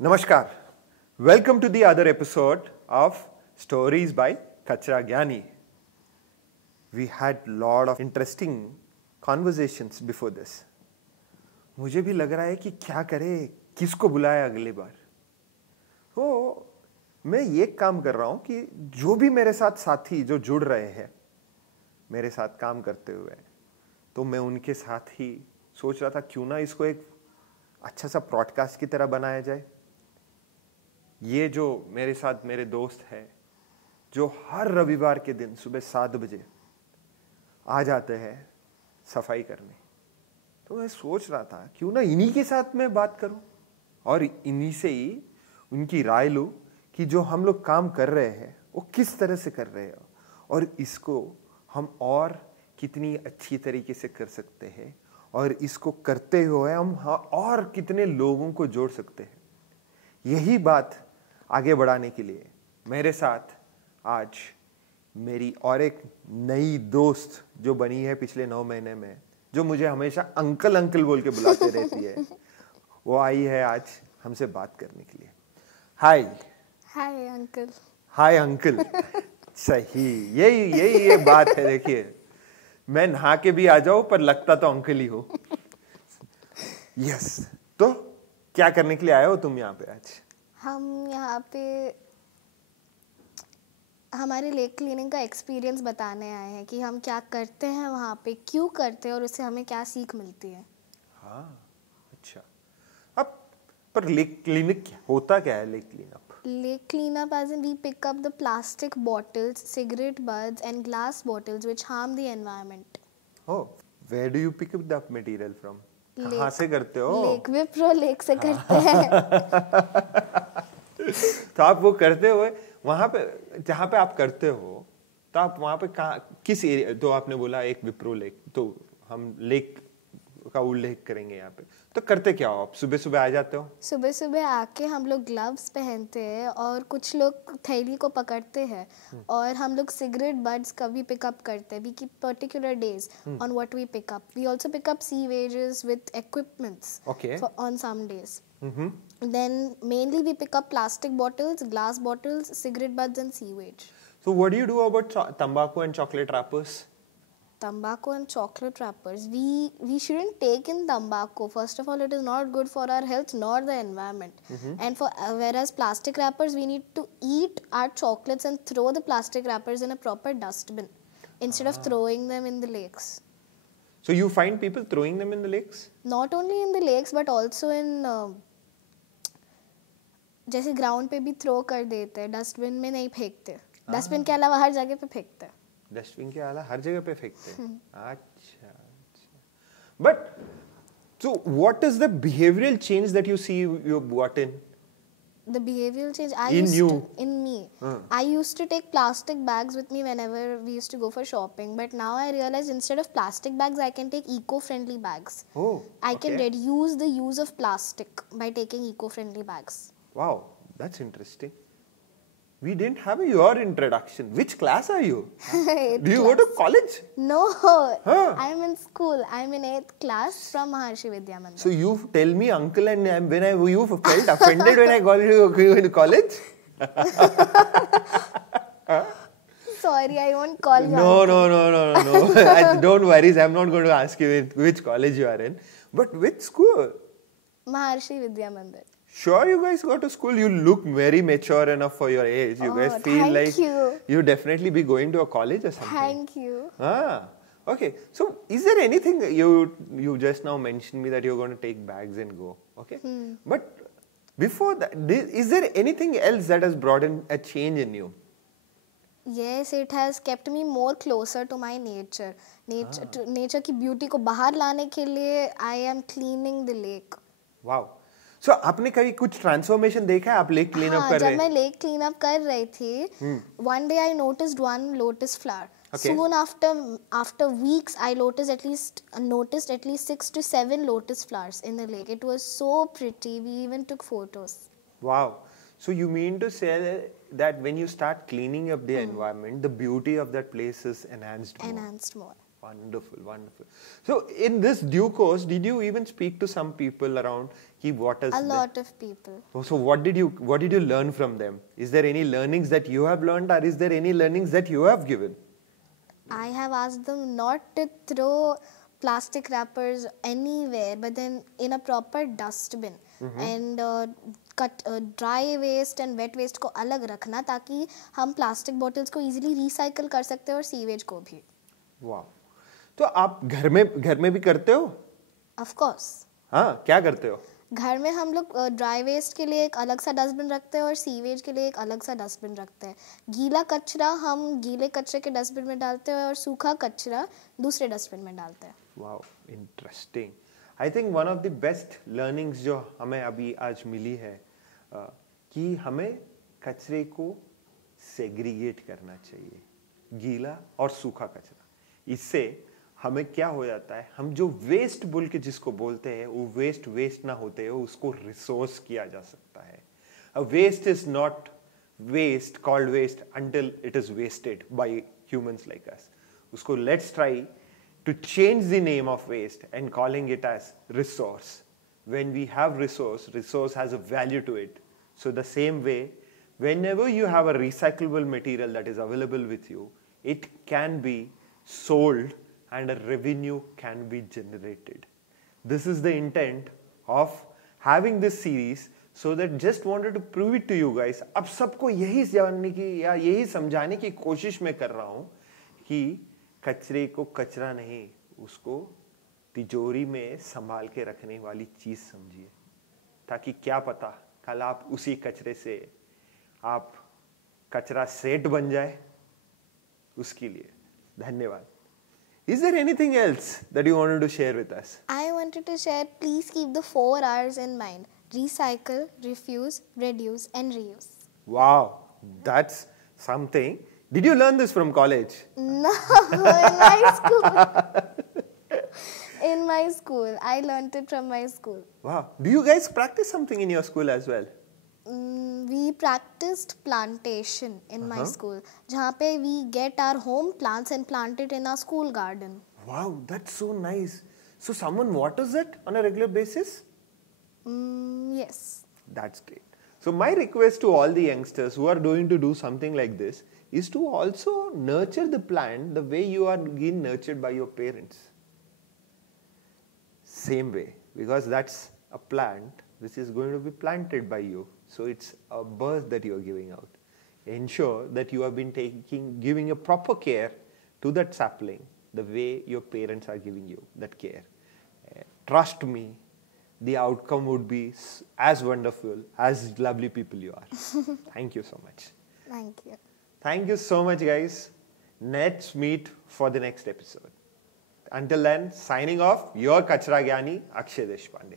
Namaskar. Welcome to the other episode of Stories by Kachra Gyani. We had lot of interesting conversations before this. मुझे भी लग रहा है कि क्या करें, किसको बुलाए अगली बार. तो मैं ये काम कर रहा हूँ कि जो भी मेरे साथ साथी जो जुड़ रहे हैं मेरे साथ काम करते हुए, तो मैं उनके साथ ही सोच रहा था क्यों ना इसको एक अच्छा सा ब्रॉडकास्ट की तरह बनाया जाए. ये जो मेरे साथ मेरे दोस्त हैं जो हर रविवार के दिन सुबह 7 बजे आ जाते हैं सफाई करने, तो मैं सोच रहा था क्यों ना इन्हीं के साथ मैं बात करूं और इन्हीं से ही उनकी राय लूं कि जो हम लोग काम कर रहे हैं वो किस तरह से कर रहे हैं और इसको हम और कितनी अच्छी तरीके से कर सकते हैं और इसको करते हुए हम और कितने लोगों को जोड़ सकते हैं. यही बात आगे बढ़ाने के लिए मेरे साथ आज मेरी और एक नई दोस्त जो बनी है पिछले 9 महीने में, जो मुझे हमेशा अंकल अंकल बोल के बुलाते रहती है, वो आई है आज हमसे बात करने के लिए. Hi. Hi uncle. Hi uncle. सही, यही बात है. देखिए, मैं नहा के भी आ जाऊं पर लगता तो अंकल ही हो. यस. तो क्या करने के लिए आए हो तुम यहाँ पे आज? हम यहाँ पे हमारे लेक क्लीनिंग का एक्सपीरियंस बताने आए हैं कि हम क्या करते हैं वहाँ पे, क्यों करते हैं और उससे हमें क्या सीख मिलती है. हाँ, अच्छा. अब पर लेक क्लीनिक होता क्या है? Lake cleanup as in we pick up the plastic bottles, cigarette butts and glass bottles which harm the environment. Oh, where do you pick up the material from? कहाँ से करते हो? लेक विप्रो लेक से करते हैं. तो आप वो करते हुए वहां पे जहाँ पे आप करते हो, तो आप वहां पे किस एरिया? तो आपने बोला एक विप्रो लेक, तो हम लेक का उल्लेख करेंगे यहाँ पे. तो करते क्या हो आप? सुबह सुबह आ जाते हो? सुबह सुबह आके हम लोग ग्लव्स पहनते हैं और कुछ लोग थैली को पकड़ते हैं और हम लोग सिगरेट बड्स का भी पिकअप करते हैं. We keep particular days on what we pick up. We also pick up sewages with equipments on some days. Then mainly we pick up plastic bottles, glass bottles, cigarette butts and sewage. So what do you do about tobacco and chocolate wrappers? Tobacco and chocolate wrappers. We shouldn't take in tobacco. First of all, it is not good for our health nor the environment. And whereas plastic wrappers, we need to eat our chocolates and throw the plastic wrappers in a proper dustbin instead of throwing them in the lakes. So you find people throwing them in the lakes? Not only in the lakes but also in जैसे ground पे भी throw कर देते हैं, dustbin में नहीं फेंकते. Dustbin के अलावा हर जगह पे फेंकते हैं. डस्टबिन के अलावा हर जगह पे फेंकते हैं. अच्छा. But so what is the behavioral change that you see you brought in? The behavioral change in me. I used to take plastic bags with me whenever we used to go for shopping, but now I realize instead of plastic bags I can take eco-friendly bags. I can reduce the use of plastic by taking eco-friendly bags. Wow, that's interesting. We didn't have your introduction. Which class are you? Do you go to college? No, I'm in school. I'm in 8th class from Maharshi Vidya Mandir. So you tell me uncle and you felt offended when I called you in college? Sorry, I won't call you. No. Don't worry, I'm not going to ask you which college you are in. But which school? Maharshi Vidya Mandir. Sure, you guys go to school. You look very mature enough for your age. You guys feel like you definitely be going to a college or something. Thank you. Okay. So, is there anything you just now mentioned me that you're going to take bags and go? Okay. But before that, is there anything else that has brought in a change in you? Yes, it has kept me more closer to my nature. Nature की beauty को बाहर लाने के लिए I am cleaning the lake. Wow. So, आपने कभी कुछ transformation देखा है? आप लेक क्लीन अप कर रहे हैं? जब मैं लेक क्लीन अप कर रही थी, one day I noticed one lotus flower. Soon after weeks I noticed at least 6 to 7 lotus flowers in the lake. It was so pretty. We even took photos. Wow. So you mean to say that when you start cleaning up the environment, the beauty of that place is enhanced more? Enhanced more. Wonderful, wonderful. So in this due course, did you even speak to some people around? What is A lot of people. So what did you learn from them? Is there any learnings that you have learned, or is there any learnings that you have given? I have asked them not to throw plastic wrappers anywhere, but then in a proper dustbin. And cut dry waste and wet waste को अलग रखना, ताकि हम plastic bottles को easily recycle कर सकते हैं और sewage को भी. वाह. तो आप घर में भी करते हो? Of course. हाँ, क्या करते हो? घर में हम लोग ड्राई वेस्ट के लिए एक अलग सा डस्टबिन रखते हैं और सीवेज के लिए एक अलग सा डस्टबिन रखते हैं. गीला कचरा हम गीले कचरे के डस्टबिन में डालते हैं और सूखा कचरा दूसरे डस्टबिन में डालते हैं. Wow, interesting. I think one of the best learnings जो हमें अभी आज मिली है कि हमें कचरे को सेग्रीगेट करना चाहिए, गीला और सूखा कचरा. इससे हमें क्या हो जाता है, हम जो वेस्ट बोल के जिसको बोलते हैं वो वेस्ट ना होते हैं, उसको रिसोर्स किया जा सकता है. A waste is not waste called waste until it is wasted by humans like us. उसको let's try to change the name of waste and calling it as resource. When we have resource has a value to it. So the same way, whenever you have a recyclable material that is available with you, it can be sold and a revenue can be generated. This is the intent of having this series, so that just wanted to prove it to you guys. अब सबको यही जानने की या यही समझाने की कोशिश मैं कर रहा हूँ कि कचरे को कचरा नहीं, उसको तिजोरी में संभाल के रखने वाली चीज समझिए, ताकि क्या पता कल आप उसी कचरे से आप कचरा सेट बन जाए. उसके लिए धन्यवाद. Is there anything else that you wanted to share with us? I wanted to share, please keep the 4 R's in mind: recycle, refuse, reduce and reuse. Wow, that's something. Did you learn this from college? No, in my school. In my school. I learned it from my school. Wow. Do you guys practice something in your school as well? We practiced plantation in my school. जहाँ पे we get our home plants and plant it in our school garden. Wow, that's so nice. So someone waters it on a regular basis? Yes. That's great. So my request to all the youngsters who are going to do something like this is to also nurture the plant the way you are being nurtured by your parents. Same way, because that's a plant which is going to be planted by you. So it's a birth that you are giving out. Ensure that you have been giving a proper care to that sapling the way your parents are giving you that care. Trust me, the outcome would be as wonderful as lovely people you are. Thank you so much. Thank you. Thank you so much, guys. Let's meet for the next episode. Until then, signing off, your Kachra Gyani, Akshay Deshpande.